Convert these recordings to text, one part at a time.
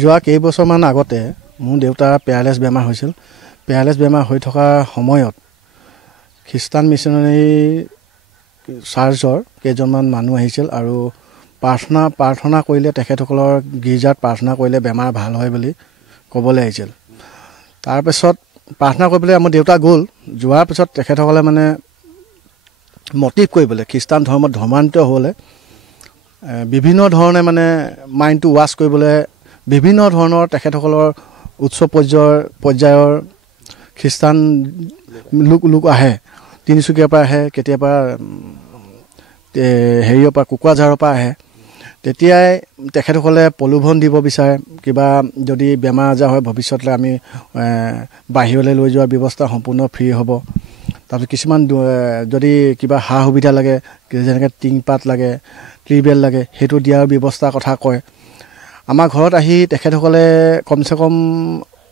যোৱা কেইবছৰমান আগতে মোৰ দেউতাৰ পেৰালাইছ বেমাৰ হৈছিল। পেৰালাইছ বেমাৰ হৈ থকা সময়ত খ্ৰীষ্টান মিছনাৰী চাৰ্চৰ কেইজনমান মানুহ আহিছিল আৰু প্ৰাৰ্থনা কৰিলে তেখেতসকলৰ গীৰ্জাত প্ৰাৰ্থনা কৰিলে বেমাৰ ভাল হয় বুলি ক'বলৈ আহিছিল। তাৰপিছত প্ৰাৰ্থনা কৰিবলৈ আমাৰ দেউতা গ'ল। যোৱাৰ পিছত তেখেতসকলে মানে মটিভ কৰিবলৈ খ্ৰীষ্টান ধৰ্মত ধৰ্মান্তৰিত হ'বলৈ বিভিন্ন ধৰণে মানে মাইণ্ডটো ৱাছ কৰিবলৈ বিভিন্ন ধৰণৰ তেখেতসকলৰ উচ্চ পৰ্যায়ৰ খ্ৰীষ্টান লোক আহে। তিনিচুকীয়াৰ পৰা আহে, কেতিয়াবা হেৰিয়ৰ পৰা কোকৰাঝাৰৰ পৰা আহে। তেতিয়াই তেখেতসকলে প্ৰলোভন দিব বিচাৰে, কিবা যদি বেমাৰ আজাৰ হয় ভৱিষ্যতলৈ আমি বাহিৰলৈ লৈ যোৱাৰ ব্যৱস্থা সম্পূৰ্ণ ফ্ৰী হ'ব। তাৰপিছত কিছুমান যদি কিবা সা সুবিধা লাগে, যেনেকৈ টিংপাত লাগে, টিউবৱেল লাগে, সেইটো দিয়াৰ ব্যৱস্থাৰ কথা কয়। আমাৰ ঘৰত আহি তেখেতসকলে কমচে কম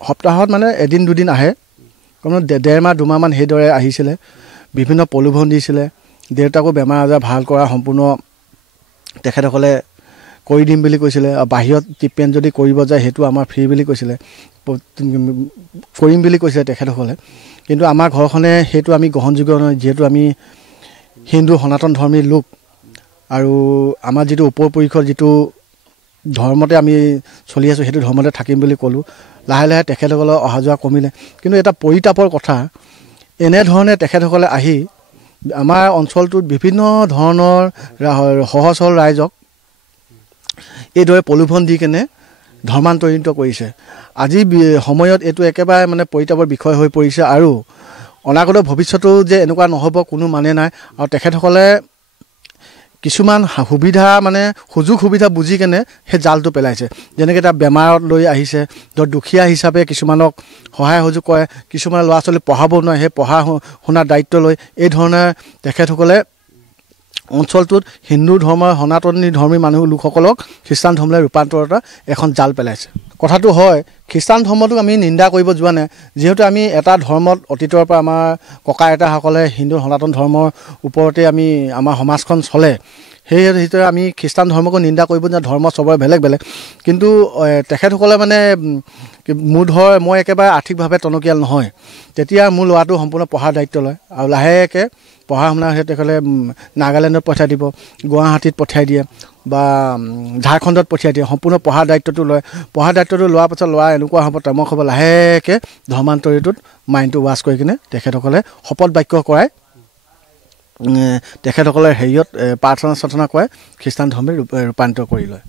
সপ্তাহত মানে এদিন দুদিন আহে, কোনো 1.5 মাহ 2 মাহমান সেইদৰে আহিছিলে। বিভিন্ন প্ৰলোভন দিছিলে। দেউতাকো বেমাৰ আজাৰ ভাল কৰা সম্পূৰ্ণ তেখেতসকলে কৰি দিম বুলি কৈছিলে। আৰু বাহিৰত ট্ৰিটমেণ্ট যদি কৰিব যায় সেইটো আমাৰ ফ্ৰী বুলি কৈছিলে, কৰিম বুলি কৈছিলে তেখেতসকলে। কিন্তু আমাৰ ঘৰখনে সেইটো আমি গ্ৰহণযোগ্য নহয়, যিহেতু আমি হিন্দু সনাতন ধৰ্মী লোক আৰু আমাৰ যিটো ওপৰ পৰিষৰ যিটো ধৰ্মতে আমি চলি আছোঁ সেইটো ধৰ্মতে থাকিম বুলি ক'লোঁ। লাহে লাহে তেখেতসকলৰ অহা যোৱা কমিলে। কিন্তু এটা পৰিতাপৰ কথা, এনেধৰণে তেখেতসকলে আহি আমাৰ অঞ্চলটোত বিভিন্ন ধৰণৰ সহজ সৰল ৰাইজক এইদৰে প্ৰলোভন দি কেনে ধৰ্মান্তৰিত কৰিছে। আজি সময়ত এইটো একেবাৰে মানে পৰিতাপৰ বিষয় হৈ পৰিছে আৰু অনাগত ভৱিষ্যতো যে এনেকুৱা নহ'ব কোনো মানে নাই। আৰু তেখেতসকলে কিছুমান সুবিধা মানে সুযোগ সুবিধা বুজি কেনে সেই জালটো পেলাইছে। যেনেকৈ এটা বেমাৰত লৈ আহিছে, ধৰ দুখীয়া হিচাপে কিছুমানক সহায় সহযোগ কৰে, কিছুমানে ল'ৰা ছোৱালী পঢ়াব নোৱাৰে, সেই পঢ়া শুনাৰ দায়িত্ব লৈ এই ধৰণে তেখেতসকলে অঞ্চলটোত হিন্দু ধৰ্মৰ সনাতনী ধৰ্মী মানুহ লোকসকলক খ্ৰীষ্টান ধৰ্মলৈ ৰূপান্তৰত এখন জাল পেলাইছে। কথাটো হয়, খ্ৰীষ্টান ধৰ্মটোক আমি নিন্দা কৰিব যোৱা নাই, যিহেতু আমি এটা ধৰ্মত অতীতৰ পৰা আমাৰ ককা আইতাসকলে হিন্দু সনাতন ধৰ্মৰ ওপৰতে আমি আমাৰ সমাজখন চলে। সেই হিচাপে আমি খ্ৰীষ্টান ধৰ্মকো নিন্দা কৰিব যে ধৰ্ম চবৰে বেলেগ বেলেগ। কিন্তু তেখেতসকলে মানে মই একেবাৰে আৰ্থিকভাৱে টনকিয়াল নহয়, তেতিয়া মোৰ ল'ৰাটো সম্পূৰ্ণ পঢ়াৰ দায়িত্ব লয় আৰু লাহেকৈ পঢ়া শুনা তেখেতসকলে নাগালেণ্ডত পঠিয়াই দিব, গুৱাহাটীত পঠিয়াই দিয়ে বা ঝাৰখণ্ডত পঠিয়াই দিয়ে, সম্পূৰ্ণ পঢ়াৰ দায়িত্বটো লয়। পঢ়াৰ দায়িত্বটো লোৱাৰ পাছত ল'ৰা এনেকুৱা হ'ব তামক হ'ব, লাহেকৈ ধৰ্মান্তৰিটোত মাইণ্ডটো ৱাছ কৰি কিনে তেখেতসকলে শপত বাক্য কৰাই তেখেতসকলে হেৰিয়ত প্ৰাৰ্থনা কৰাই খ্ৰীষ্টান ধৰ্মে ৰূপান্তৰ কৰি লয়।